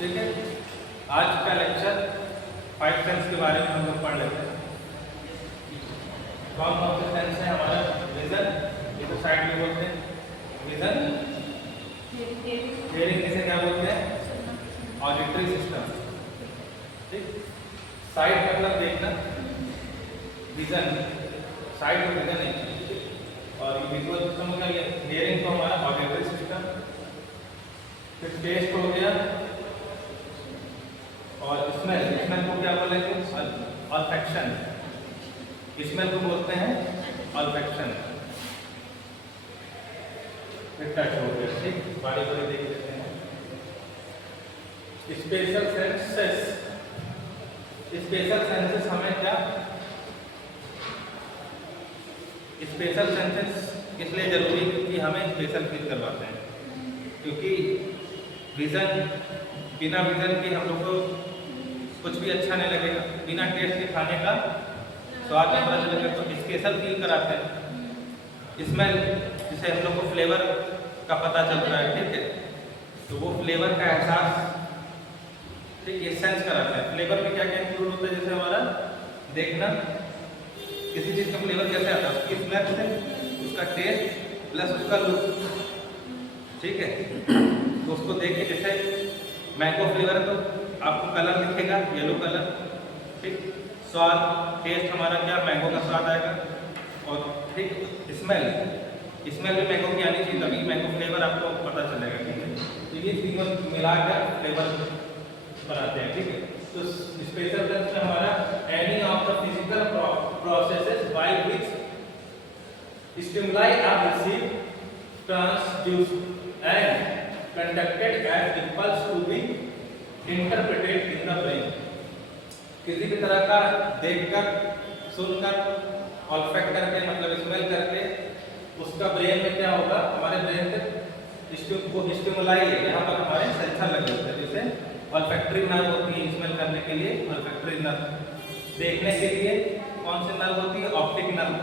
ठीक है, आज का लेक्चर 5 सेंस के बारे में हम लोग पढ़ लेते हैं। कौन कौन से सेंस है हमारा? विजन, ये तो साइड में बोलते हैं विजन, हियरिंग इसे क्या बोलते हैं? Auditory system. ठीक, साइड मतलब देखना, विजन साइड में विजन है, और विजुअल सिस्टम का ये हियरिंग तो हमारा ऑडिटरी सिस्टम। फिर टेस्ट हो गया, और स्मेल, स्मेल को क्या बोलेंगे? ऑल्फैक्शन, स्मेल को बोलते हैं ऑल्फैक्शन। फिर टच हो गया। ठीक, बारी बारी देख लेते हैं। स्पेशल सेंसेस, स्पेशल सेंसेस हमें क्या, स्पेशल सेंसेस इसलिए जरूरी है क्योंकि हमें स्पेशल फील करवाते हैं। क्योंकि विजन, बिना विजन के हम लोग को कुछ भी अच्छा नहीं लगेगा, बिना टेस्ट के खाने का स्वाद नहीं पता चलेगा, तो स्पेशल फील कराते हैं। स्मेल, जिसे हम लोग को फ्लेवर का पता चलता है, ठीक है, तो वो फ्लेवर का एहसास, ठीक, ये सेंस कराता है। फ्लेवर में क्या क्या इंक्लूड होता है? जैसे हमारा देखना, किसी चीज़ का फ्लेवर कैसे आता है? उसकी स्मेल से, उसका टेस्ट प्लस उसका लुक, ठीक है, तो उसको देख के, जैसे मैंगो फ्लेवर है तो आपको कलर दिखेगा येलो कलर, ठीक, स्वाद, टेस्ट हमारा क्या, मैंगो का स्वाद आएगा। और ठीक, स्मेल, स्मेल भी मैंगो की आनी चाहिए, तभी मैंगो फ्लेवर आपको पता चलेगा। ठीक है, तो ये तीनों मिलाकर फ्लेवर बनाते हैं। ठीक है, तो स्पेशल सेंस में हमारा any of the physical processes by which stimuli are received, transduced and conducted as impulse to be interpreted in the brain. किसी भी तरह का देखकर, सुनकर, ऑल्फैक्ट करके, मतलब स्मेल करके, उसका ब्रेन में क्या होगा, हमारे ब्रेन से वो स्टिमुलाई है, यहाँ पर हमारे सेंसर लगे होते हैं। जैसे ऑल्फैक्टरी नर्व होती है स्मेल करने के लिए, ऑल्फैक्टरी नर्व। देखने के लिए कौन सी नर्व होती है? Optic nerve.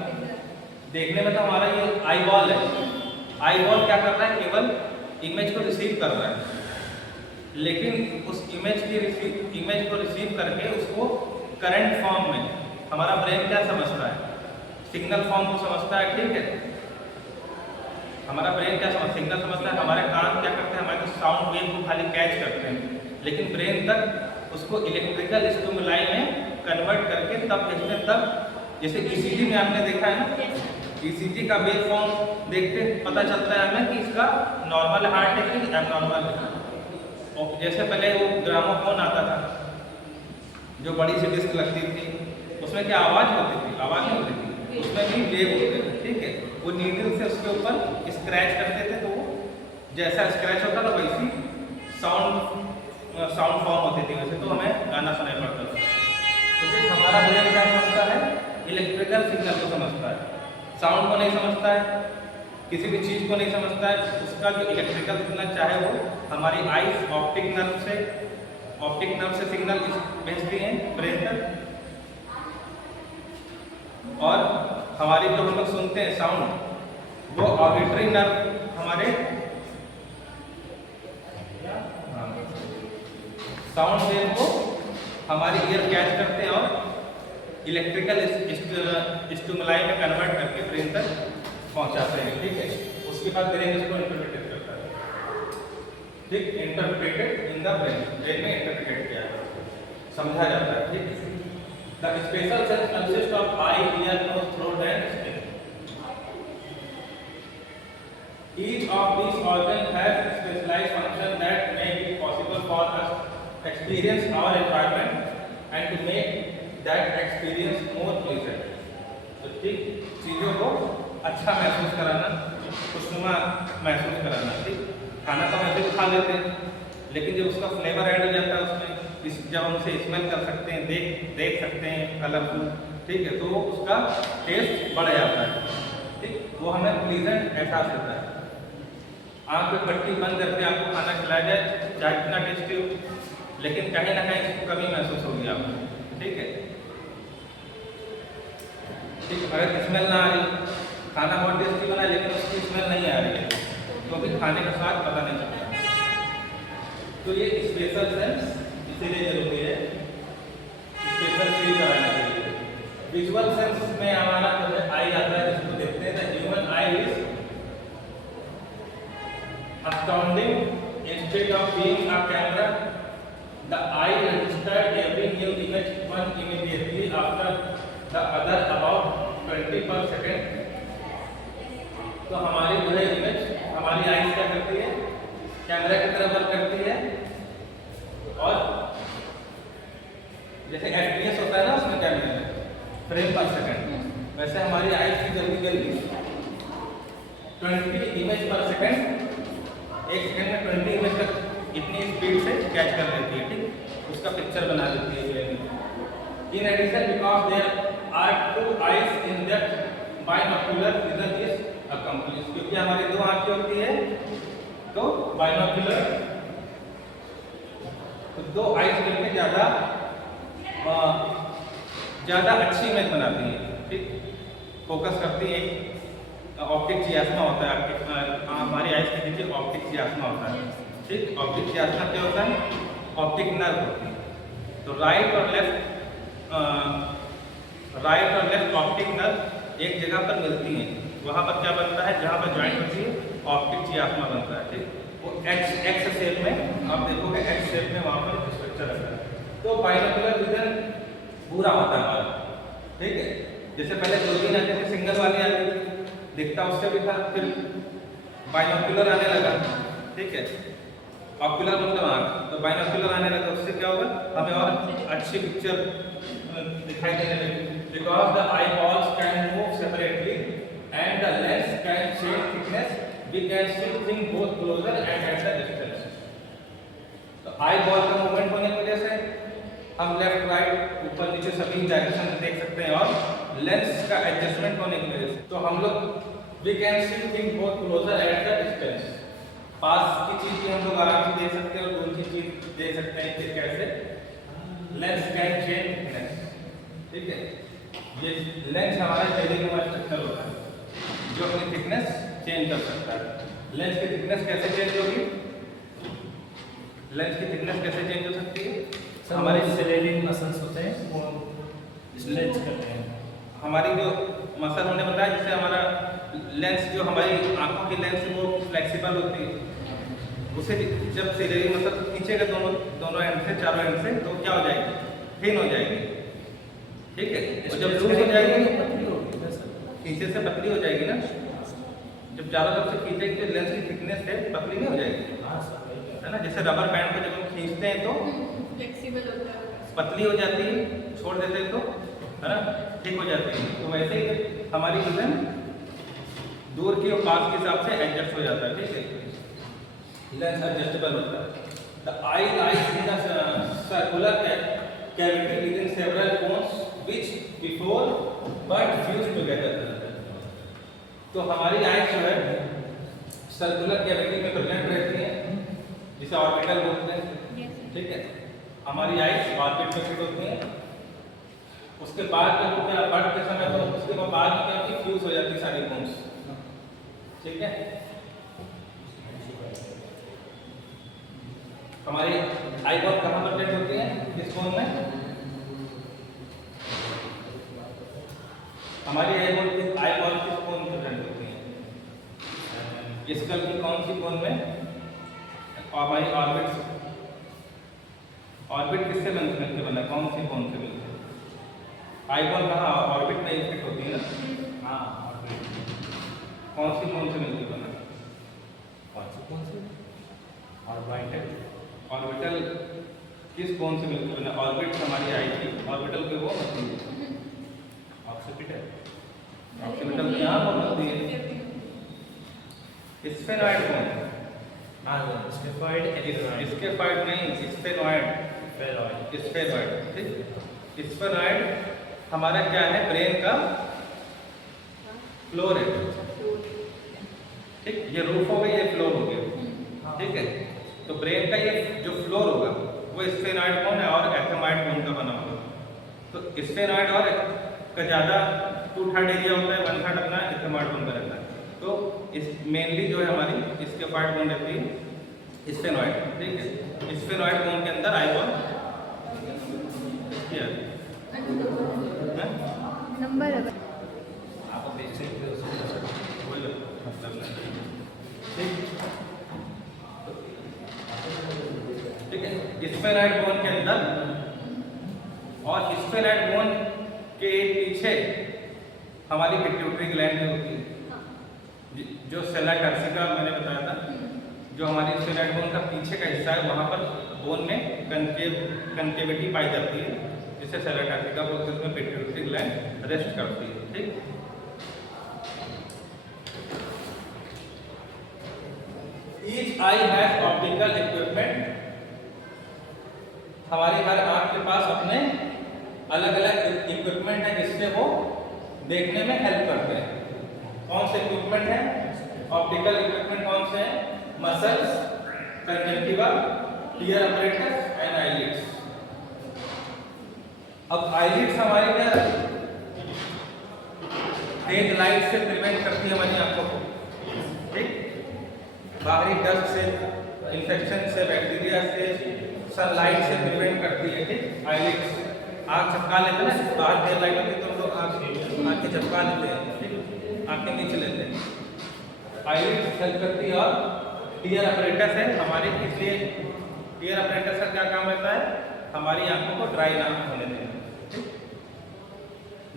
देखने में तो हमारा ये आई बॉल है, आई बॉल क्या कर रहा है? केवल इमेज को रिसीव कर रहा है, लेकिन उस इमेज को रिसीव करके उसको करंट फॉर्म में हमारा ब्रेन क्या समझता है? सिग्नल फॉर्म को समझता है। ठीक है, हमारा ब्रेन क्या सिग्नल समझता है, हमारे कान क्या करते हैं? हमारे साउंड वेव को खाली कैच करते हैं, लेकिन ब्रेन तक उसको इलेक्ट्रिकल स्टिमुलाई में कन्वर्ट करके तब भेजते हैं। तब जैसे ईसीजी में आपने देखा है ना, ईसीजी का वेव फॉर्म देखते पता चलता है हमें कि इसका नॉर्मल हार्ट है कि एबनॉर्मल है। और जैसे पहले वो ग्रामोफोन आता था, जो बड़ी सी डिस्क लगती थी, उसमें क्या आवाज़ होती थी? आवाज़ नहीं होती थी, उसमें भी वेव होते थे। ठीक है, वो नीडल से उसके ऊपर स्क्रैच करते थे, तो वो जैसा स्क्रैच होता था वैसी साउंड फॉर्म होती थी, वैसे तो हमें गाना सुनाई पड़ता था। तो फिर हमारा ब्रेन क्या समझता है? इलेक्ट्रिकल सिग्नल को समझता है, साउंड को नहीं समझता है, किसी भी चीज़ को नहीं समझता है। उसका जो इलेक्ट्रिकल सिग्नल, चाहे वो हमारी आइज ऑप्टिक नर्व से सिग्नल भेजती हैं ब्रेन तक, और हमारी जो हम लोग सुनते हैं साउंड, वो ऑडिटरी नर्व हमारे साउंड वेव को हमारी ईयर कैच करते हैं और इलेक्ट्रिकल स्टिमुलाई में कन्वर्ट करके ब्रेन तक पहुंचाते हैं। ठीक है, उसके बाद ब्रेन इसको इंटरप्रेट करता है। ठीक, interpreted in the brain, brain में इंटरप्रेट किया जाता है, समझा जाता है। ठीक, the special sense consist of eye, ear, nose, throat and skin. Each of these organs has specialized function that may be possible for us to experience our environment and to make that experience more pleasant. तो ठीक, चीज़ों को अच्छा महसूस कराना, खुशनुमा महसूस कराना। ठीक, खाना तो वैसे भी खा लेते हैं, लेकिन जब उसका फ्लेवर ऐड हो जाता है उसमें, जब हम उसे स्मेल कर सकते हैं, देख सकते हैं कलरफुल, ठीक है, तो उसका टेस्ट बढ़ जाता है। ठीक, वो हमें प्लीजेंट एहसास होता है। आँख पे पट्टी बंद करके आपको खाना खिलाया जाए, चाहे कितना टेस्टी हो, लेकिन कहीं ना कहीं इसको कमी महसूस होगी आपको। ठीक है, ठीक, अगर स्मेल ना आ रही, खाना बहुत टेस्टी बना लेकिन उसकी स्मेल नहीं आ रही है, तो भी खाने का स्वाद पता नहीं चलता। तो ये स्पेशल सेंस इसीलिए जरूरी है स्पेशल फील कराने के लिए। विजुअल सेंस में हमारा जो है आई आता है, जिसको देखते हैं the human I is astounding instead of being a camera. The eye registered every new image one immediately after the other about 20 per second. तो हमारी जो है इमेज हमारी आईज क्या करती है, कैमरा की तरफ वर्क करती है, और जैसे FPS होता है ना उसमें कैमरे में फ्रेम पर सेकंड, वैसे हमारी आईज की जल्दी जल्दी 20 इमेज पर सेकंड, एक सेकंड में 20 इमेज तक इतनी स्पीड से कैच कर लेती है, ठीक, उसका पिक्चर बना देती है frame. In addition because there are two eyes in that binocular vision is accomplished, क्योंकि हमारी दो आंखें होती है तो बाइनोक्यूलर तो दो आईज मिलकर ज़्यादा अच्छी इमेज बनाती है, ठीक, फोकस करती है। ऑप्टिक चियास्मा होता है हमारी आइज के नीचे, ऑप्टिक चियास्मा होता है, ठीक। ऑप्टिक चियास्मा क्या होता है, ऑप्टिक नर्व होती है। तो राइट और लेफ्ट ऑप्टिक नर्व एक जगह पर मिलती हैं, वहाँ पर क्या बनता है, जहाँ पर ज्वाइंट होती है ऑप्टिक चियास्मा बनता है, ठीक। वो एक्स शेप में आप देखोगे, एक्स शेप में वहाँ पर स्ट्रक्चर रहता है। तो बाइनोक्यूलर विजन पूरा होता है हमारा, ठीक है। जैसे पहले 2-3 आते थे, सिंगल वाली आती थी, दिखता उससे भी था, फिर बाइनोक्यूलर आने लगा, ठीक है। ऑक्यूलर मतलब आँख, तो बाइनोक्यूलर आने लगा, उससे क्या होगा, हमें और अच्छी पिक्चर दिखाई देने लगी। Because the eye balls can move separately and the lens can change thickness, we can see thing both closer and at the distance. तो आई बॉल का मूवमेंट होने की वजह से हम लेफ्ट राइट ऊपर नीचे सभी डायरेक्शन में देख सकते हैं, और लेंस का एडजस्टमेंट होने की वजह से तो हम लोग we can see thing both closer at the distance. पास की चीज भी हम लोग आराम से देख सकते हैं और दूर की चीज देख सकते हैं कि कैसे लेंस कैन चेंज थिकनेस, ठीक है। ये लेंस हमारा टेलीग्राम स्ट्रक्चर होता है जो अपनी थिकनेस चेंज कर सकता है। लेंस की थिकनेस कैसे चेंज होगी, लेंस की थिकनेस कैसे चेंज हो सकती है, हमारे सेलेनियम मसल्स होते हैं वो स्ट्रेच करते हैं। हमारी जो मसल हमने बताया, जिससे हमारा लेंस जो हमारी आंखों की लेंस है वो फ्लेक्सिबल होती है, उसे जब सेलेरी मसल खींचेगा दोनों एंड से, चारों एंड से, तो क्या हो जाएगी, थिन हो जाएगी, ठीक है। और जब लूज हो जाएगी खींचे से पतली हो जाएगी ना, जब चारों तरफ से खींचेगी तो लेंस की थिकनेस है पतली नहीं हो जाएगी, है ना। जैसे रबर बैंड को जब हम खींचते हैं तो फ्लेक्सिबल होता है, पतली हो जाती है, छोड़ देते हैं तो, है ना, ठीक हो जाती है। तो वैसे ही हमारी विजन दूर की और पास के हिसाब से एडजस्ट हो जाता है, ठीक है। लेंस एडजस्टेबल होता है। The eye lies in the circular cavity within several cones which before but fuse together. तो हमारी आइज जो है सर्कुलर कैविटी में प्रेजेंट रहती है, जिसे ऑर्बिटल बोलते हैं, ठीक है। हमारी आइज ऑर्बिट में फिट होती है, उसके बाद जब क्या बढ़ के समय तो उसके बाद में क्या होती, फ्यूज हो जाती है सारी कोन्स, ठीक है। हमारी आई बॉल कहाँ पर प्लेट होती है, किस कोन में, हमारी आई बॉल किस कोन में प्रेजेंट होती है, स्कल की कौन सी कोन में, और हमारी ऑर्बिट किससे मिलकर बना, कौन सी कोन से मिलकर, आई बॉल कहाँ ऑर्बिट में फिट होती है ना, हाँ, ऑर्बिट कौन सी कोन से मिलकर बना, कौन से ऑर्बिटल किस कोन से मिलकर बना, ऑर्बिट हमारी आई थी, ऑर्बिटल के वो होती है ऑक्सीपिटल, ऑक्सीपिटल तो यहाँ पर होती है, स्फेनॉइड कोन, स्फेनॉइड नहीं, स्फेनॉइड, ठीक। स्फेनॉइड हमारा क्या है, ब्रेन का फ्लोर है, ठीक। ये रूफ हो गई, ये फ्लोर हो गया, ठीक है। तो ब्रेन का ये जो फ्लोर होगा वो स्फेनॉइड कोन है और एथेमॉइड कोन का बना होगा। तो स्फेनॉइड और का ज़्यादा 2/3 एरिया होता है, 1/3 अपना एथेमॉइड कोन का रहता है। तो इस मेनली जो है हमारी स्फेनॉइड कोन रहती है, स्फेनॉइड, ठीक है। स्फेनॉइड बोन के अंदर आई बॉल क्या है? नंबर है आप देख सकते हो बोलो। ठीक है, स्फेनॉइड बोन के अंदर और स्फेनॉइड बोन के पीछे हमारी पिट्यूटरी ग्लैंड भी होती है, जो सेला टर्सिका मैंने बताया था। जो हमारी स्फेनॉइड बोन का पीछे का हिस्सा है वहाँ पर बोन में कनकेविटी पाई जाती है, जिसे सेला टर्सिका बोलते हैं, उसमें पिट्यूटरी ग्लैंड रेस्ट करती है। ठीक, each I has optical equipment. हमारी हर आंख के पास अपने अलग अलग इक्विपमेंट है जिससे वो देखने में हेल्प करते हैं। कौन से इक्विपमेंट है? ऑप्टिकल इक्विपमेंट कौन से हैं? Muscles, conjunctiva, tear apparatus and eyelids. अब आईलिड्स हमारी क्या तेज लाइट से प्रिवेंट करती है हमारी आंखों को। ठीक, बाहरी डस्ट से, इंफेक्शन से, बैक्टीरिया से, सनलाइट से प्रिवेंट करती है। ठीक, आईलिड्स आँख झपका लेते हैं ना, बाहर देर लाइट होती है तो हम लोग आँखें झपका लेते हैं। ठीक, आँखें नीचे लेते हैं। आईलिड्स हेल्प करती है। और टीयर apparatus है हमारे, इसलिए टीयर apparatus का क्या काम रहता है? हमारी आंखों को ड्राई ना होने देना।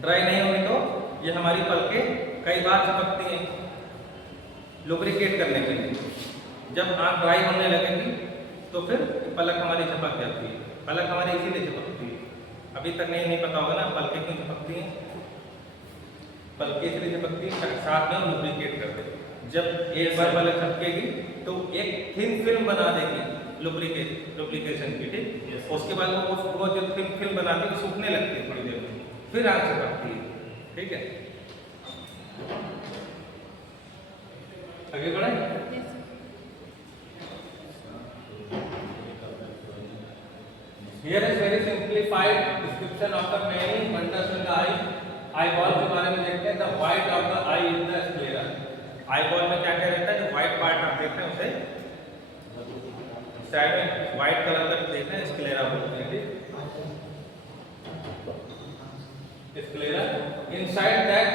ड्राई नहीं होगी तो ये हमारी पलकें कई बार झपकती हैं लुब्रिकेट करने के लिए। जब आंख ड्राई होने लगेगी तो फिर पलक हमारी झपक जाती है। पलक हमारी इसीलिए झपकती है। अभी तक नहीं पता होगा ना पलकें क्यों झपकती हैं। पलकें इसलिए झपकती है, साथ में लुब्रिकेट करते हैं। जब एक बार पलक झपकेगी तो एक थिन फिल्म बना देगी लुब्रिकेशन की। ठीक, उसके बाद वो जो थिन फिल्म बनाती है सूखने लगती है थोड़ी देर में, फिर आंख झपकती है। ठीक है, आगे बढ़े। Here is very simplified description of the many wonders in the eye. Eyeball के बारे में देखते हैं। The white of the eye is the sclera. Eyeball में क्या क्या रहता है? जो white part आप देख रहे हैं उसे साइड में white कलर का देख रहे हैं, स्क्लेरा बोलते हैं। ठीक, sclera. Inside that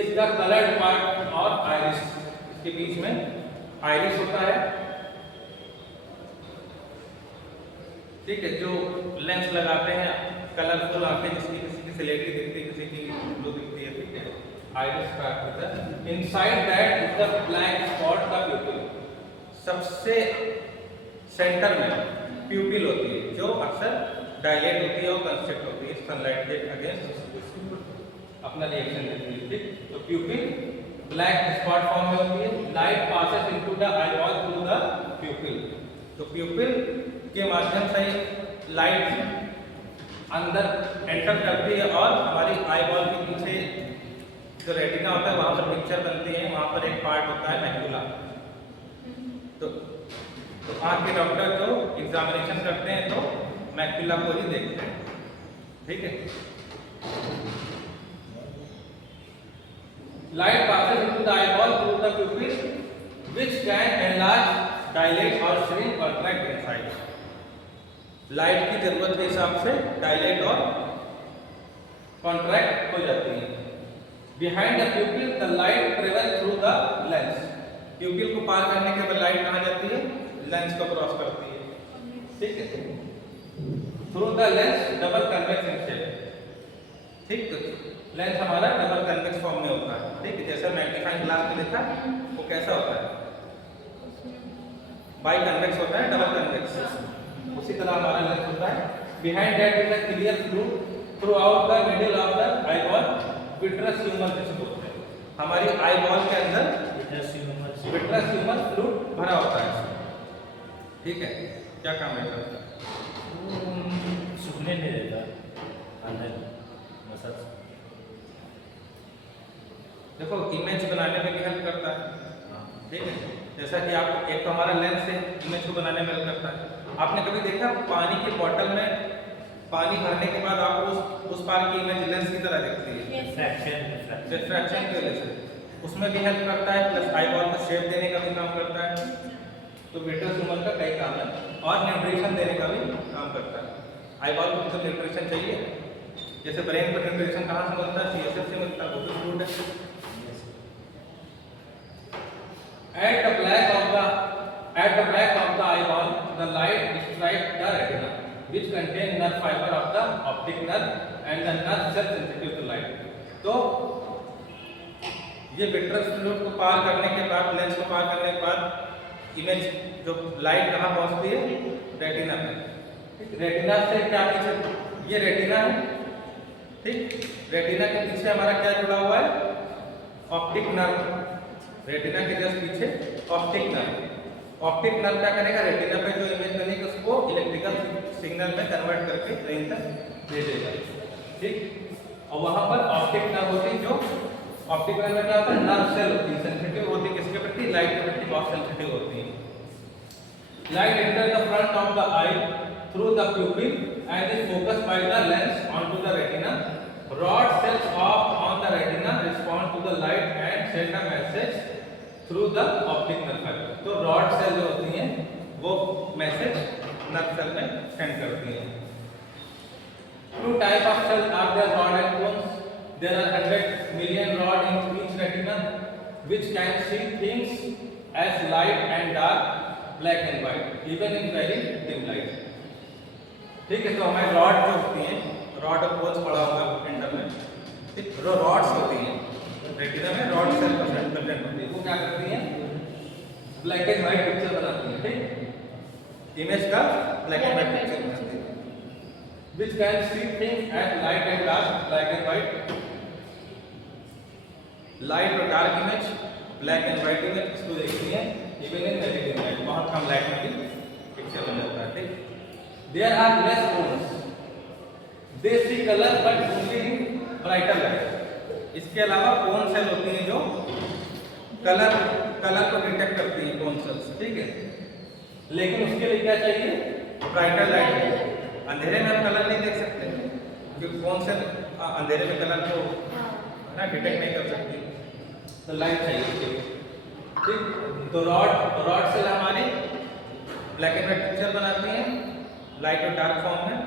is the colored part or iris. इसके बीच में iris होता है। ठीक है, जो लेंस लगाते हैं कलरफुल आंखें, जिसकी किसी की सिलेटी दिखती है, किसी की ब्लू दिखती है। ठीक है, आइरिस का होता है। Inside that is the black spot का प्यूपिल। सबसे सेंटर में प्यूपिल होती है, जो अक्सर डायलेट होती है और कंस्ट्रिक्ट होती है सनलाइट के अगेंस्ट अपना रिएक्शन देती है। ठीक, तो प्यूपिल ब्लैक स्पॉट फॉर्म में होती है। Light passes into the eyeball through the प्यूपिल। तो प्यूपिल के माध्यम से लाइट अंदर एंटर करती है और हमारी आईबॉल के पीछे जो रेटिना होता है वहां पर पिक्चर बनती है। वहां पर एक पार्ट होता है मैक्यूला। तो आंख के डॉक्टर जो एग्जामिनेशन करते हैं तो मैक्यूला को ही देखते हैं। ठीक है, light passes into the eyeball through the प्यूपिल which can enlarge, dilate और श्रिंक, कॉन्ट्रैक्ट इनसाइड। लाइट की जरूरत के हिसाब से डायलेट और कॉन्ट्रैक्ट हो जाती है। Behind the प्यूपिल the light travel through the lens. प्यूपिल को पार करने के बाद लाइट कहाँ जाती है? लेंस को क्रॉस करती है। ठीक है, through the lens double convex in shape. ठीक, तो लेंस हमारा डबल कन्वेक्स फॉर्म में होता है। ठीक है, जैसा मैग्नीफाइंग ग्लास में देखा वो कैसा होता है? बाई कन्वेक्स होता है, डबल कन्वेक्स। उसी तरह हमारा लेंस होता है। Behind that is a clear fluid through out the middle of the eyeball, vitreous humour जिसे बोलते हैं। हमारी आईबॉल के अंदर विट्रस ह्यूमर फ्लूइड भरा होता है। ठीक है, क्या काम रहता है? सूखने नहीं देता अंदर मसल। देखो, इमेज बनाने में भी हेल्प करता है। ठीक है, जैसा कि आप एक तो हमारा लेंस से इमेज को बनाने में हेल्प करता है। आपने कभी देखा पानी के बोतल में पानी भरने के बाद आपको उस पार की इमेज लेंस की तरह दिखती है? रिफ्रैक्शन की वजह से उसमें भी हेल्प करता है, प्लस आईबॉल को शेप देने का भी काम करता है। तो विट्रस ह्यूमर का कई काम है। और न्यूट्रिशन देने का भी काम करता है। आई बॉल को तो न्यूट्रिशन चाहिए, जैसे ब्रेन पर न्यूट्रिशन कहाँ से मिलता है, CSF से मिलता है, वो भी फ्रूट है। At the back of the eyeball, the light strikes the retina, which contain nerve fiber of the optic nerve and the nerve cell sensitive to light. तो ये विट्रस फ्लूइड को पार करने के बाद, लेंस को पार करने के बाद इमेज जो लाइट कहाँ पहुँचती है, रेटिना पे। रेटिना से क्या पीछे, ये रेटिना है, ठीक। रेटिना के पीछे हमारा क्या जुड़ा हुआ है, ऑप्टिक नर्व। रेटिना के जस्ट पीछे ऑप्टिक नर्व। ऑप्टिक नर्व क्या करेगा, रेटिना पे जो इमेज बनेगी उसको इलेक्ट्रिकल सिग्नल में कन्वर्ट करके ब्रेन तक भेजेगा, ठीक। और वहां पर ऑप्टिक नर्व होती है, जो ऑप्टिक नर्व में क्या होता है, नर्व सेल होती है, सेंसिटिव होती है किसके प्रति, लाइट के प्रति बहुत सेंसिटिव होती है। Light enter the front of the I through the प्यूपिल and is focused by the lens onto the retina. Rod cells on the retina respond to the light and send a message through the optic nerve fiber. तो rod cell जो होती हैं वो message nerve cell में send करती हैं। Two type of cells are there, rod and cones. There are 100 million rod in each retina, which can see things as light and dark, black and white, even in very dim light. ठीक है, तो हमारी rod जो होती हैं, rod और cons पड़ा होगा एंडर में, ठीक। रॉड्स होती हैं रेटिना में, रॉड सेल प्रेजेंट होती है, वो क्या करती हैं, ब्लैक एंड व्हाइट पिक्चर बनाती हैं, ठीक। इमेज का ब्लैक एंड व्हाइट पिक्चर बनाती है, which can see things at light and dark, black and white. Light और dark image, black and white image इसको देखती हैं even in very dim light, बहुत कम लाइट में भी पिक्चर बन जाता है, ठीक। There are less cones. They see color but only in brighter light. इसके अलावा कोन सेल होती हैं जो कलर को डिटेक्ट करती हैं, कोन सेल्स, ठीक है। लेकिन उसके लिए क्या चाहिए, ब्राइटर लाइट चाहिए। अंधेरे में हम कलर नहीं देख सकते, क्योंकि कोन सेल अंधेरे में कलर को ना डिटेक्ट नहीं कर सकती, तो लाइट चाहिए, ठीक। तो रॉड सेल हमारी ब्लैक एंड व्हाइट पिक्चर बनाती हैं लाइट और डार्क फॉर्म में।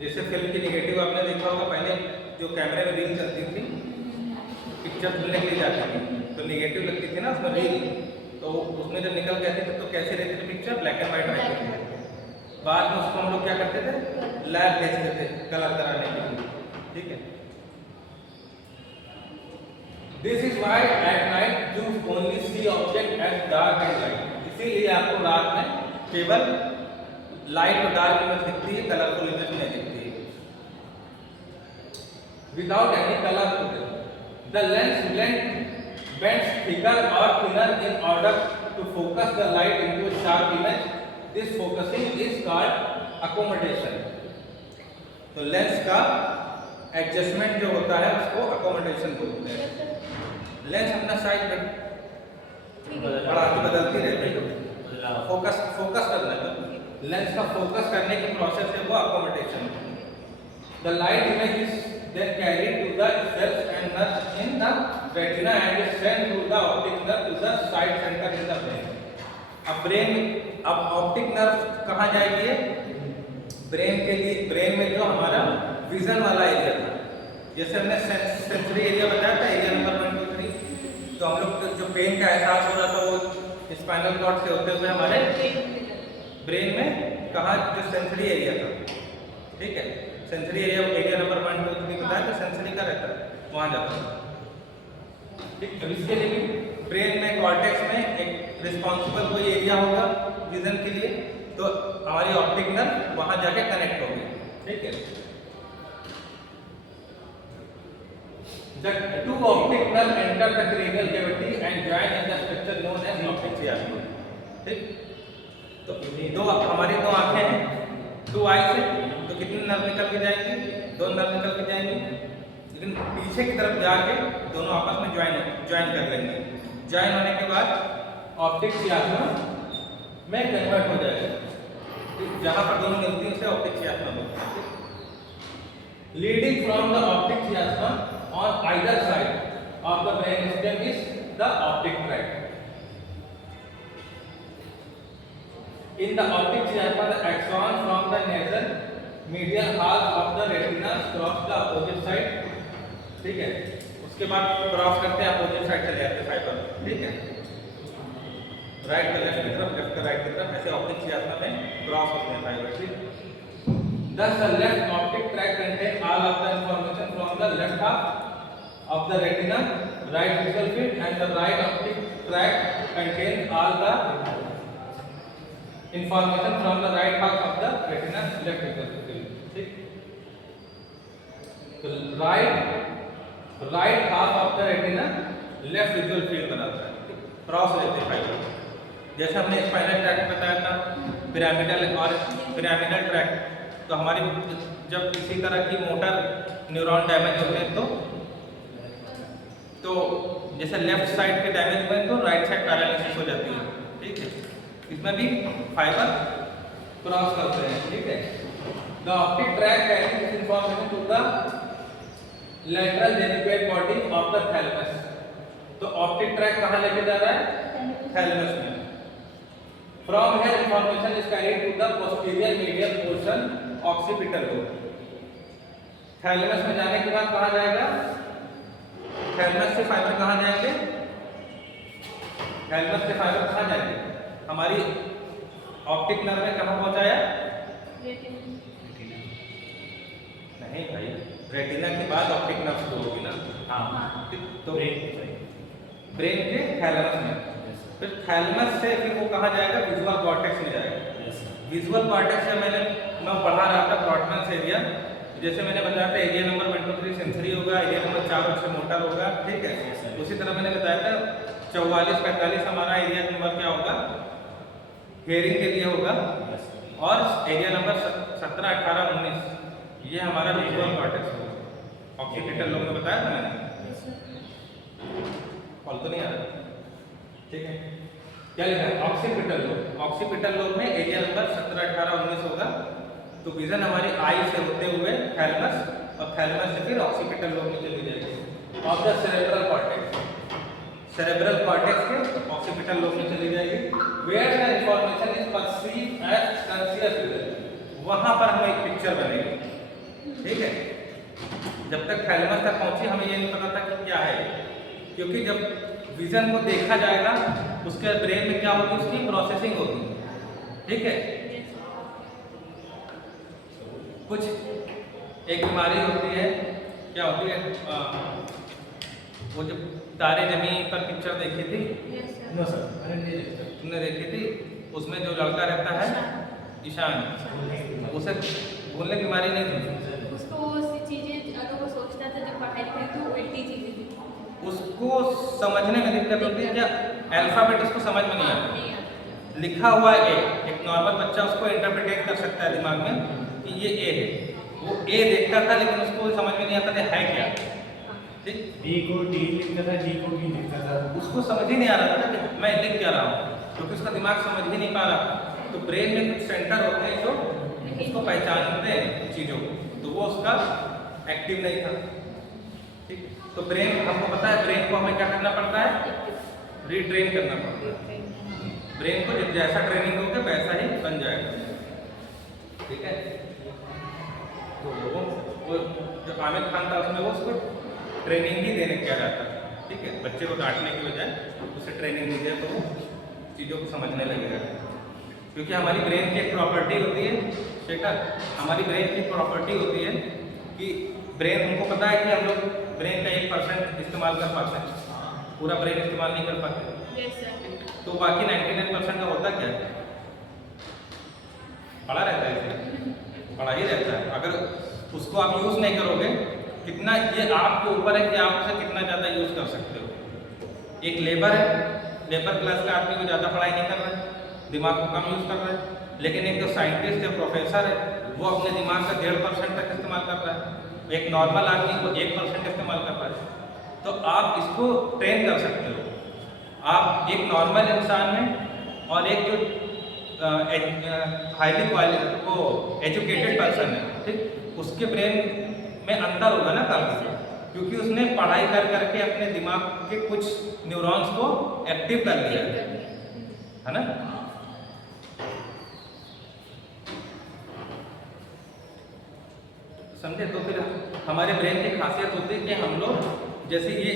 जैसे फिल्म की नेगेटिव आपने देखा होगा, पहले जो कैमरे में रील चलती थी, पिक्चर धुलने के लिए जाती थी, तो नेगेटिव लगती थी ना उसमें रील, तो उसमें जब निकल गए थे तो कैसे रहती थी पिक्चर, ब्लैक एंड व्हाइट रहती थी। बाद में उसको हम लोग क्या करते थे, लैब भेजते थे कलर कराने के लिए, ठीक है। This is why at night you only see object as dark and light. इसीलिए आपको रात में केवल लाइट और डार्क इमेज दिखती है, कलरफुल इमेज नहीं दिखती है। Without any colour, the lens bends thicker or thinner in order to focus the light into a sharp image. This focusing is called accommodation. तो लेंस का एडजस्टमेंट जो होता है उसको अकोमोडेशन बोलते हैं। लेंस अपना साइज बढ़ाती बदलती रहती है, फोकस करना है, लेंस का फोकस करने की प्रोसेस है वो accommodation. The light image is then carried to the cells and nerves in the retina and is sent through the optic nerve to the side centre in the brain. अब optic nerve कहाँ जाएगी, brain के लिए, brain में जो हमारा vision वाला area था, जैसे हमने सेंसरी एरिया बताया था, एरिया नंबर 1, 2, 3, तो हम लोग जो पेन का एहसास हो रहा था वो स्पाइनल कॉर्ड से होते हुए हमारे ब्रेन में कहाँ, जो सेंसरी एरिया था, ठीक है। सेंसरी एरिया नंबर 1, 2, 3 बताया तो सेंसरी का रहता है, वहाँ जाता है, ठीक। अब इसके लिए ब्रेन में कॉर्टेक्स में एक रिस्पॉन्सिबल कोई एरिया होगा विजन के लिए, तो हमारी ऑप्टिक नर्व वहाँ जाके कनेक्ट होगी, ठीक है। The two optic nerve enter the cranial cavity and join in the structure known as optic chiasma, ठीक। तो दो हमारी दो आंखें हैं, 2 आईज है, तो कितनी नर्व निकल के जाएंगी, 2 नर्व निकल के जाएंगी, लेकिन पीछे की तरफ जाके दोनों आपस में ज्वाइन कर लेंगे। ज्वाइन होने के बाद ऑप्टिक चियास्मा में कन्वर्ट हो जाएगा, जहां पर दोनों मिलती है उसे ऑप्टिक चियास्मा बोलते हैं। Leading from the optic chiasma on either side of the brain stem is the optic tract. In the optic chiasma, the axon from the nasal medial half of the retina cross the opposite side. ठीक है, उसके बाद cross करते हैं opposite side चले जाते हैं fibre, ठीक है, राइट का लेफ्ट की तरफ, लेफ्ट का राइट की तरफ, ऐसे ऑप्टिक चियास्मा में क्रॉस होते हैं फाइबर, ठीक। Thus the left optic tract contains all of the information from the left half of the retina, right visual field, and the right optic tract contains all the information from the right half of the retina, left visual field, ठीक। तो right half of the retina left visual field बनाता है, cross लेते हैं fibre. जैसे हमने spinal tract बताया था, पिरामिडल और पिरामिडल ट्रैक्ट, तो हमारी जब किसी तरह की मोटर न्यूरॉन डैमेज होते हैं तो जैसे लेफ्ट साइड के डैमेज हुए तो राइट साइड पैरालिसिस हो जाती है, ठीक है, इसमें भी फाइबर क्रॉस करते हैं, ठीक है। The optic tract carries this information to the lateral geniculate body of the thalamus. तो ऑप्टिक ट्रैक कहां लेके जा रहा है? थैलेमस में। From here information is carried to the posterior medial portion occipital lobe. Thalamus में जाने के बाद कहां जाएगा? थैलेमस से फाइबर कहां जाएंगे? थैलेमस से फाइबर कहां जाएंगे? हमारी ऑप्टिक नर्व में कहां पहुंचाया? नहीं भाई, रेटिना के बाद ऑप्टिक नर्व शुरू होगी ना। हाँ, तो ब्रेन के थैलेमस में, फिर थैलेमस से फिर वो कहाँ जाएगा? विजुअल कॉर्टेक्स में जाएगा। विजुअल कॉर्टेक्स से मैं पढ़ा रहा था प्रोटोनस एरिया, जैसे मैंने बताया था एरिया नंबर 1 2 3 सेंसरी होगा, एरिया नंबर 4 और 6 मोटर होगा, ठीक है। उसी तरह मैंने बताया था 44 45 हमारा एरिया नंबर क्या होगा? हेयरिंग के लिए होगा, और एरिया नंबर 17 18 19 ये हमारा विजुअल कॉर्टेक्स होगा। ऑक्सीपिटल लोब में बताया था मैंने, कॉल तो नहीं आ रहा, ठीक है। क्या लिखा है? Occipital lobe. ऑक्सीपिटल लोब में एरिया नंबर 17 18 19 होगा। तो विजन हमारी आई से होते हुए थैलेमस, और थैलेमस से फिर ऑक्सीपिटल लोब में चली जाएगी। Of the cerebral cortex, cerebral cortex के ऑक्सीपिटल लोब में चली जाएगी। Where the information is perceived as conscious vision, वहां पर हमें एक पिक्चर बनेगी, ठीक है। जब तक थैलेमस तक पहुंची हमें ये नहीं पता था कि क्या है, क्योंकि जब विजन को देखा जाएगा उसके ब्रेन में क्या होगी? उसकी प्रोसेसिंग होगी, ठीक है। कुछ एक बीमारी होती है, क्या होती है? वो जो तारे जमीन पर पिक्चर देखी थी, नो सर, मैंने नहीं देखा। तुमने देखी थी? उसमें जो लड़का रहता है ईशान, उसे भूलने की बीमारी नहीं थी, उसको चीजें अगर वो सोचता था जब पढ़ाई लिखाई तो उल्टी चीजें थी, उसको समझने में दिक्कत होती है। क्या अल्फाबेट उसको समझ में नहीं आता, लिखा हुआ ए, एक नॉर्मल बच्चा उसको इंटरप्रिटेट कर सकता है दिमाग में कि ये ए है, वो ए देखता था लेकिन उसको समझ में नहीं आता था है क्या, ठीक। डी को डी लिखता था, डी को डी लिखता था, उसको समझ ही नहीं आ रहा था कि मैं लिख क्या रहा हूँ, क्योंकि उसका दिमाग समझ ही नहीं पा रहा। तो ब्रेन में कुछ सेंटर होते हैं जो उसको पहचानते हैं चीज़ों को, तो वो उसका एक्टिव नहीं था, ठीक। तो ब्रेन, हमको पता है ब्रेन को हमें क्या करना पड़ता है? रीट्रेन करना पड़ता है। ब्रेन को जब जैसा ट्रेनिंग होगा वैसा ही बन जाएगा, ठीक है। तो वो जो आमिर खान था उसमें वो उसको ट्रेनिंग ही देने किया जाता है, ठीक है। बच्चे को डांटने की बजाय उसे ट्रेनिंग दी जाए तो वो चीज़ों को समझने लगेगा। क्योंकि हमारी ब्रेन की एक प्रॉपर्टी होती है शेखर, हमारी ब्रेन की प्रॉपर्टी होती है कि ब्रेन, हमको पता है कि हम लोग ब्रेन का 1% इस्तेमाल कर पाते हैं, पूरा ब्रेन इस्तेमाल नहीं कर पाते, तो बाकी 99% का होता क्या है? पड़ा रहता है, इसे पड़ा ही रहता है। अगर उसको आप यूज़ नहीं करोगे, कितना, ये आपके ऊपर है कि आप उसे कितना ज़्यादा यूज़ कर सकते हो। एक लेबर है, लेबर क्लास का आदमी को ज़्यादा पढ़ाई नहीं कर रहा है, दिमाग को कम यूज़ कर रहा है, लेकिन एक जो साइंटिस्ट या प्रोफेसर है वो अपने दिमाग का 1.5% तक इस्तेमाल कर रहा है, एक नॉर्मल आदमी को 1% इस्तेमाल कर रहा है। तो आप इसको ट्रेन कर सकते हो। आप एक नॉर्मल इंसान में और एक जो हाईली को एजुकेटेड पर्सन है, ठीक, उसके ब्रेन में अंतर होगा ना काफी, क्योंकि उसने पढ़ाई कर करके अपने दिमाग के कुछ न्यूरॉन्स को एक्टिव कर लिया है ना। समझे? तो फिर हमारे ब्रेन की खासियत होती है कि हम लोग जैसे ये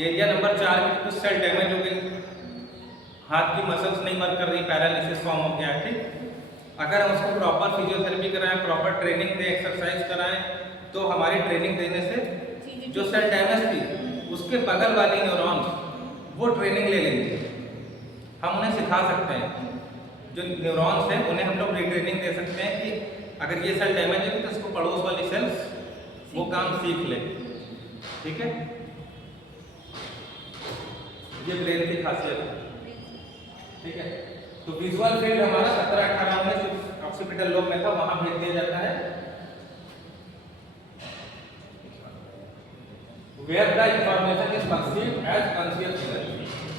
एरिया नंबर 4 की कुछ सेल डैमेज हो गई, हाथ की मसल्स नहीं वर्क कर रही, पैरालिसिस फॉर्म हो गया, ठीक। अगर हम उसको प्रॉपर फिजियोथेरेपी कराएं, प्रॉपर ट्रेनिंग दें, एक्सरसाइज कराएं, तो हमारी ट्रेनिंग देने से जो सेल डैमेज थी उसके बगल वाली न्यूरॉन्स वो ट्रेनिंग ले लेंगे। हम उन्हें सिखा सकते हैं, जो न्यूरॉन्स हैं उन्हें हम लोग रिट्रेनिंग दे सकते हैं कि अगर ये सेल डैमेज है तो इसको पड़ोस वाली सेल्स वो काम सीख ले, ठीक है। ये ब्रेन की खासियत है, ठीक है। तो विजुअल फील्ड हमारा 17-18 में ऑक्सीपिटल लोब में था, वहां भेज दिया जाता है। Where the information is perceived as conscious vision.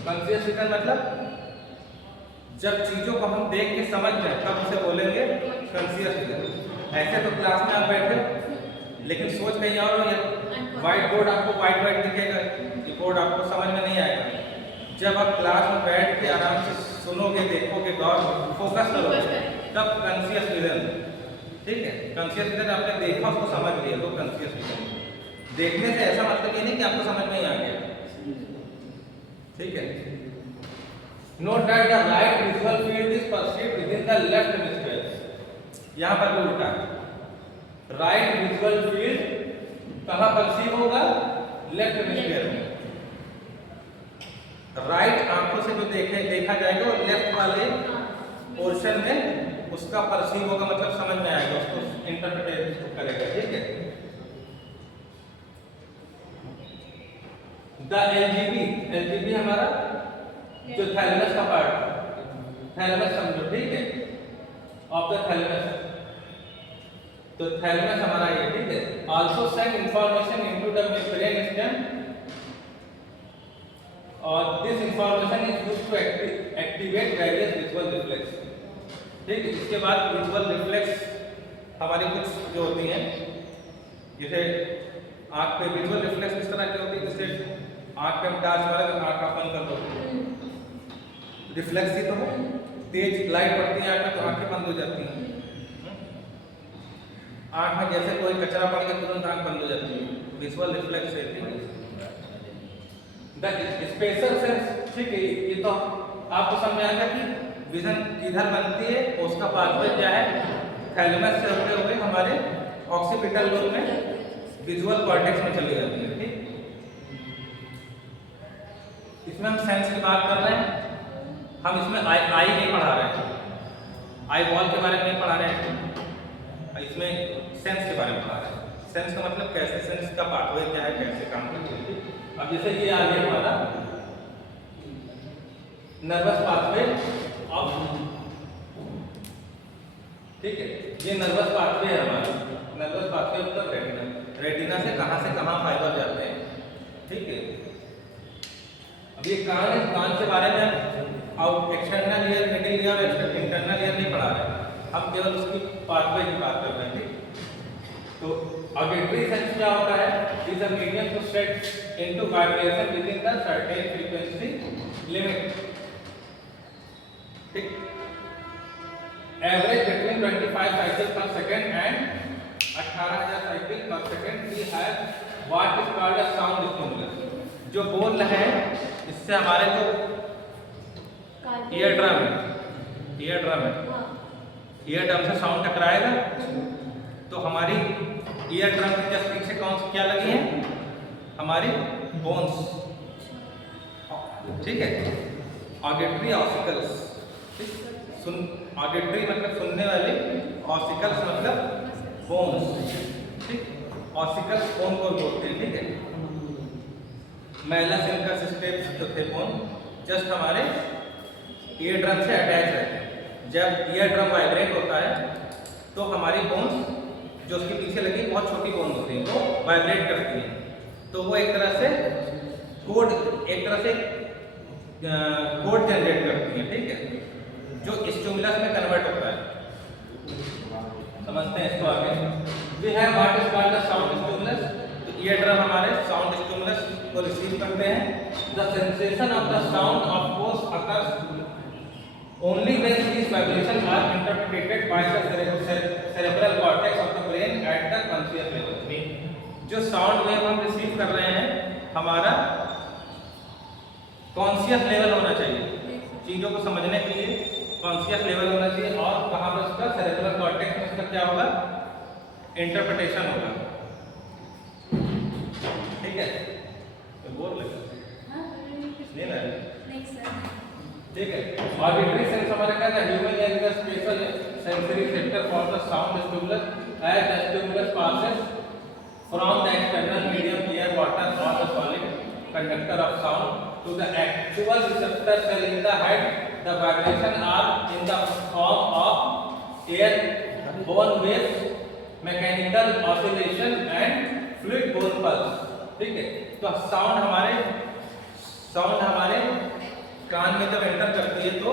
Conscious vision मतलब जब चीजों को हम देख के समझ जाए तब उसे बोलेंगे conscious vision। ऐसे तो क्लास में आप बैठे लेकिन सोच कहीं और हो, व्हाइट बोर्ड आपको व्हाइट दिखेगा, ये बोर्ड आपको समझ में नहीं आएगा। जब आप क्लास में बैठ के आराम से सुनोगे, देखोगे, गौर फोकस करोगे, तब कॉन्शियस विजन, ठीक है। कॉन्शियस विजन आपने देखा, उसको समझ लिया, तो कॉन्शियस विजन। देखने से ऐसा मतलब ये नहीं कि आपको समझ में ही आ गया, ठीक है। Note that the right visual field is perceived within the left hemisphere. यहाँ पर भी उल्टा, राइट विजुअल फील्ड कहाँ परसीव होगा? लेफ्ट हेमिस्फीयर में। राइट आंखों से जो देखा जाएगा वो लेफ्ट वाले पोर्शन में उसका परसीव होगा, मतलब समझ में आएगा, उसको इंटरप्रेट करेगा, ठीक है। द एलजीबी हमारा जो थैलेमस का पार्ट, थैलेमस समझो, ठीक है, ऑफ द थैलेमस। तो थैलेमस हमारा ये, ठीक है, also send information into the brain stem, और this information is used to activate various visual reflex, ठीक है। इसके बाद विजुअल रिफ्लेक्स हमारी कुछ जो होती हैं, जैसे आंख पे विजुअल रिफ्लेक्स इस तरह की होती है, जैसे आंख पे टाच मारे तो आंख बंद कर दो, रिफ्लेक्स ही तो है। तेज लाइट पड़ती है आंख में तो आंखें बंद हो जाती हैं। आंख में जैसे कोई कचरा पड़ गया तुरंत आंख बंद हो जाती है, विजुअल रिफ्लेक्स है, ठीक है। द स्पेशल सेंस, ठीक है, ये तो आपको समझ में आएगा कि विजन किधर बनती है, उसका पाथवे क्या है। थैलेमस से होते हुए हमारे ऑक्सीपिटल लोब में विजुअल कॉर्टेक्स में चली जाती है, ठीक। इसमें हम सेंस की बात कर रहे हैं, हम इसमें आई नहीं पढ़ा रहे हैं, आई बॉल के बारे में नहीं पढ़ा रहे हैं, इसमें सेंस के बारे में पढ़ा रहे हैं। सेंस का मतलब कैसे, सेंस का पाथवे क्या है, कैसे काम करती है। अब जैसे ये आ गया हमारा नर्वस पाथवे ऑफ, ठीक है, ये नर्वस पाथवे है हमारा, nervous pathway of the retina. Retina से कहां फाइबर जाते हैं, ठीक है। अब ये कान है, कान के बारे में out external ear, middle ear और इंटरनल ईयर नहीं पढ़ा रहे, हम केवल उसकी पाथवे की बात कर रहे हैं, ठीक। तो ऑडिटरी सेंस क्या होता है? Is a medium to set into vibration within the certain frequency limit, ठीक। Average between 25 cycle per second एंड 18,000 cycle per second we have what is called a sound stimulus. जो बोल रहे हैं इससे हमारे जो ईयर ड्रम है, ईयर ड्रम से साउंड टकराएगा तो हमारी ईयर ड्रम के जस्ट पीछे कौन सी क्या लगी है? हमारी बोन्स, ठीक है। ऑडिटरी ऑसिकल्स, सुन, ऑडिटरी मतलब सुनने वाले, ऑसिकल्स मतलब बोन्स, ठीक। ऑसिकल्स बोन को बोलते हैं, ठीक है। मैलस इनकस स्टेप्स जो थे बोन जस्ट हमारे ईयर ड्रम से अटैच रहते हैं। जब ईयर ड्रम वाइब्रेट होता है तो हमारी बोन्स जो उसके पीछे लगी बहुत छोटी बोन होती है, वो वाइब्रेट करती है, तो वो एक तरह से कोड जनरेट करती है, ठीक है, जो स्टिमुलस में कन्वर्ट होता है। समझते हैं इसको आगे। We have what is called the sound stimulus. तो ईयर ड्रम हमारे साउंड स्टिमुलस को रिसीव करते हैं। The sensation of the sound of course occurs only when these vibrations are interpreted by the cerebral cortex of the brain जो sound wave हम receive कर रहे हैं हमारा कॉन्शियस लेवल होना चाहिए, चीज़ों को समझने के लिए कॉन्शियस लेवल होना चाहिए। और कहाँ पर उसका सेरेब्रल कॉर्टेक्स में उसका क्या होगा, इंटरप्रिटेशन होगा। ठीक है, तो बोल लगा नहीं ना, नहीं सर। ठीक है। ऑडिटरी सेंस हमारा क्या है, ह्यूमन इयर का special sensory centre for the sound stimulus as the stimulus passes from the external medium air, water or the solid conductor of sound to the actual receptor cell in the head. The vibration are in the form of air-borne waves, mechanical oscillation and fluid-borne pulse. ठीक है, तो sound हमारे कान में जब enter करती है तो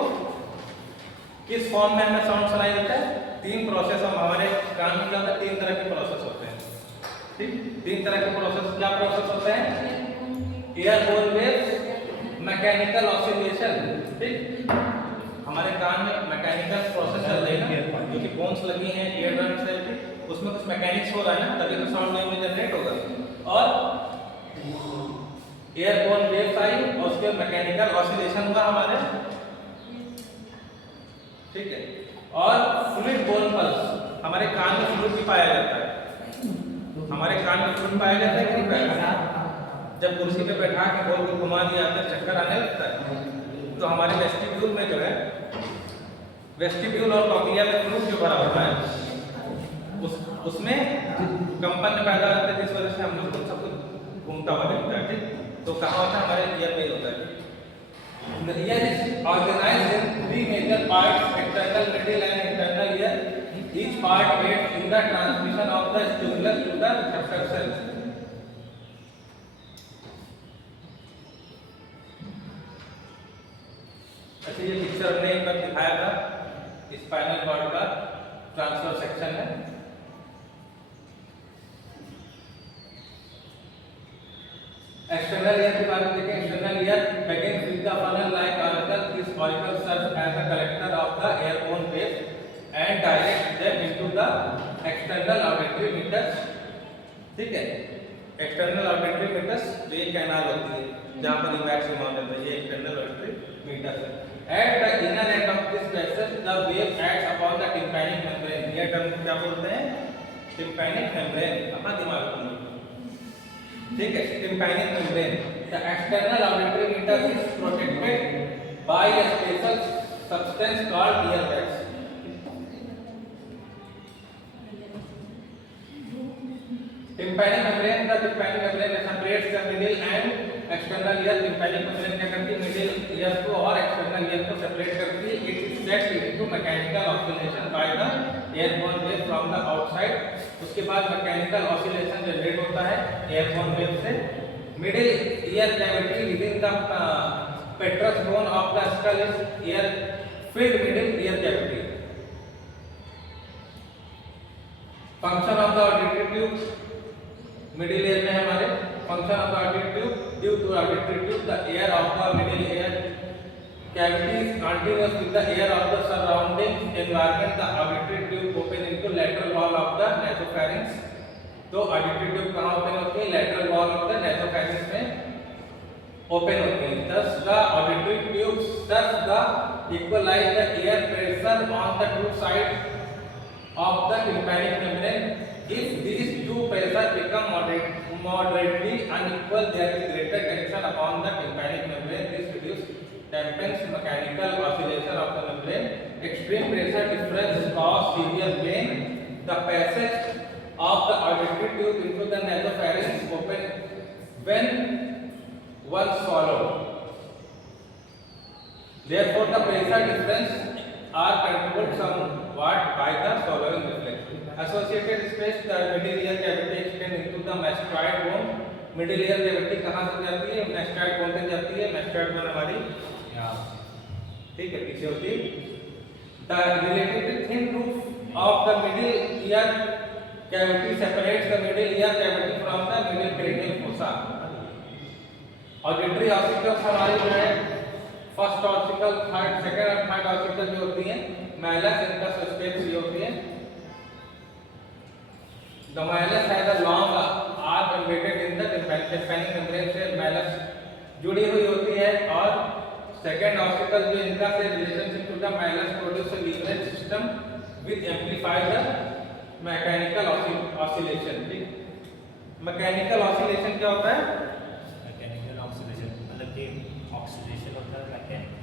किस फॉर्म में हमें साउंड सुनाई देता है। तीन प्रोसेस हमारे कान में क्या होता है, तीन तरह के प्रोसेस होते हैं। ठीक, तीन तरह के प्रोसेस, क्या प्रोसेस होते हैं, एयरबोर्न वेव्स, मैकेनिकल ऑसिलेशन। ठीक, हमारे कान में मैकेनिकल प्रोसेस चल रही है ना, क्योंकि बोन्स लगी हैं ईयर ड्रम से, उसमें कुछ मैकेनिक्स हो रहा है ना, तभी तो साउंड वेव में जनरेट होगा। और एयरबोर्न वेव्स आई और उसके मैकेनिकल ऑसिलेशन हुआ हमारे। ठीक है, और फ्लूइड बोर्न पल्स, हमारे कान में फ्लूइड भी पाया जाता है। हमारे कान में फ्लूइड पाया जाता है कि नहीं पाया जाता है? जब कुर्सी पे बैठा के गोल गोल घुमा दिया जाता है, चक्कर आने लगता है, तो हमारे वेस्टिब्यूल में जो है, वेस्टिब्यूल और कॉक्लिया में फ्लूइड जो भरा होता है उसमें कंपन पैदा होता है, जिस वजह से हम लोग को सब कुछ घूमता हुआ दिखता है। ठीक, तो कहाँ होता है, हमारे ईयर में होता है। The ear is organized in three major parts: external, middle and internal ear. Each part aids in the transmission of the stimulus to the receptor cells. अच्छा, ये पिक्चर हमने एक बार दिखाया था, स्पाइनल कॉर्ड का ट्रांसफर सेक्शन है। External ear के बारे में देखें। External ear begins with the funnel-like auricle. This auricle serves as a collector of the airborne waves and directs them into the external auditory meatus. ठीक है, external auditory meatus जो ये canal होती है जहाँ पर इमैक्स रिमाउंट होता है, ये एक्सटर्नल ऑडिटरी मीटस है। At the inner end of this vessel, the wave acts upon the tympanic membrane. ये टर्म क्या बोलते हैं, tympanic membrane। अपना दिमाग खोलो। ठीक है, tympanic membrane. The external auditory meatus is protected by a special substance called earwax. Tympanic membrane, the tympanic membrane separates the middle and external ear. Tympanic membrane क्या करती है, middle ear को और external ear को separate करती है। It is set into mechanical oscillation by the airborne wave from the outside. उसके बाद mechanical oscillation जनरेट होता है airborne wave से। Middle ear cavity within the petrous bone of the skull is air filled middle ear cavity. Function of the auditory tube, middle ear में हमारे function of the auditory tube, due to auditory tube the air of the middle ear cavity is continuous with the air of the surrounding environment. The auditory tube open into lateral wall of the nasopharynx. तो auditory tube कहाँ open होती है, lateral wall of the nasopharynx में open होती है। thus the auditory tube serves the equalize the air pressure on the two sides of the tympanic membrane. If these two pressure become moderately unequal, there is greater tension upon the tympanic membrane. This reduces dampens mechanical oscillation of the membrane. Extreme pressure difference cause severe pain. The passage of the auditory tube into the nasopharynx open when once swallowed. Therefore, the pressure difference are controlled somewhat by the swallowing reflex. Associated space, the middle ear cavity extend into the mastoid bone. Middle ear cavity कहाँ से जाती है, mastoid bone से जाती है। mastoid bone हमारी यहाँ, ठीक है, पीछे होती है। The relatively thin roof of the middle ear cavity separates the middle ear cavity from the middle cranial fossa. Auditory ossicles हमारी जो है फर्स्ट ऑसिकल, थर्ड, सेकंड और थर्ड ऑसिकल जो होती हैं, माइलस इनकस स्पेस ये होती है। The malleus has a long arc located in the tympanic membrane से माइलस जुड़ी हुई होती है, और सेकेंड ऑस्टिकल जो इनका से relationship to the malleus produce leverage system with amplify the mechanical oscillation. ठीक, मैकेनिकल ऑसिलेशन क्या होता है? मैकेनिकल ऑक्सीडेशन मतलब कि ऑक्सीडेशन होता है, मैकेनिकल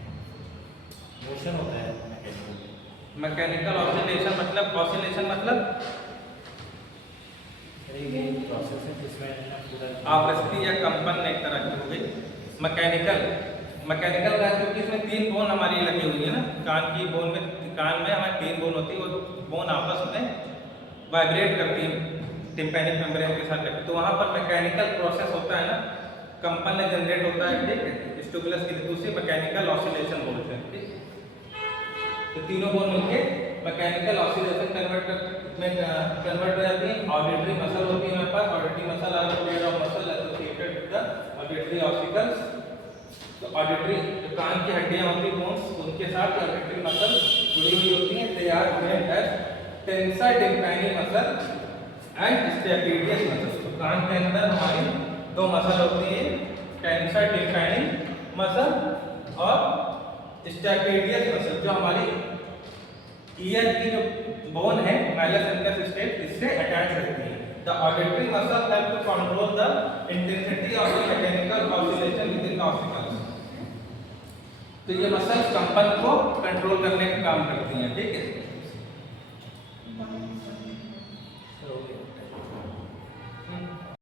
मोशन होता है मैकेनिकल। मैकेनिकल ऑसिलेशन मतलब ये प्रोसेस है जिसमें पूरा आवृत्ति या कंपन एक तरह की हो गई। मैकेनिकल का क्योंकि इसमें 3 बोन हमारी लगी हुई है ना, कान में हमारी 3 बोन होती है, वो बोन आपस में वाइब्रेट करती है टिम्पैनिक मेम्ब्रेन के साथ, तो वहाँ पर मैकेनिकल प्रोसेस होता है ना, कंपन जनरेट होता है। ठीक है, स्टिमुलस की वजह से मैकेनिकल ऑसिलेशन बोलते हैं। ठीक, तो तीनों बोन मिलके मैकेनिकल ऑसिलेशन कन्वर्ट हो जाती है। ऑडिटरी मसल होती है हमारे पास, auditory muscle are pair of muscle associated with the auditory ossicles. तो ऑडिटरी जो कान की हड्डियां होती हैं बोन्स, उनके साथ ऑडिटरी मसल जुड़ी हुई होती हैं। They are named as tensor tympani muscle and stapedius muscle. तो कान के अंदर हमारी 2 मसल होती है, टेंसर टिम्पैनी मसल और स्टेपिडियस मसल, जो हमारी ईयर की जो बोन है माइलस इंकस स्टेट इससे अटैच रहती है। The auditory muscle help to control the intensity of the mechanical oscillation within the ossicles. तो ये मसल कंपन को कंट्रोल करने का काम करती हैं। ठीक है,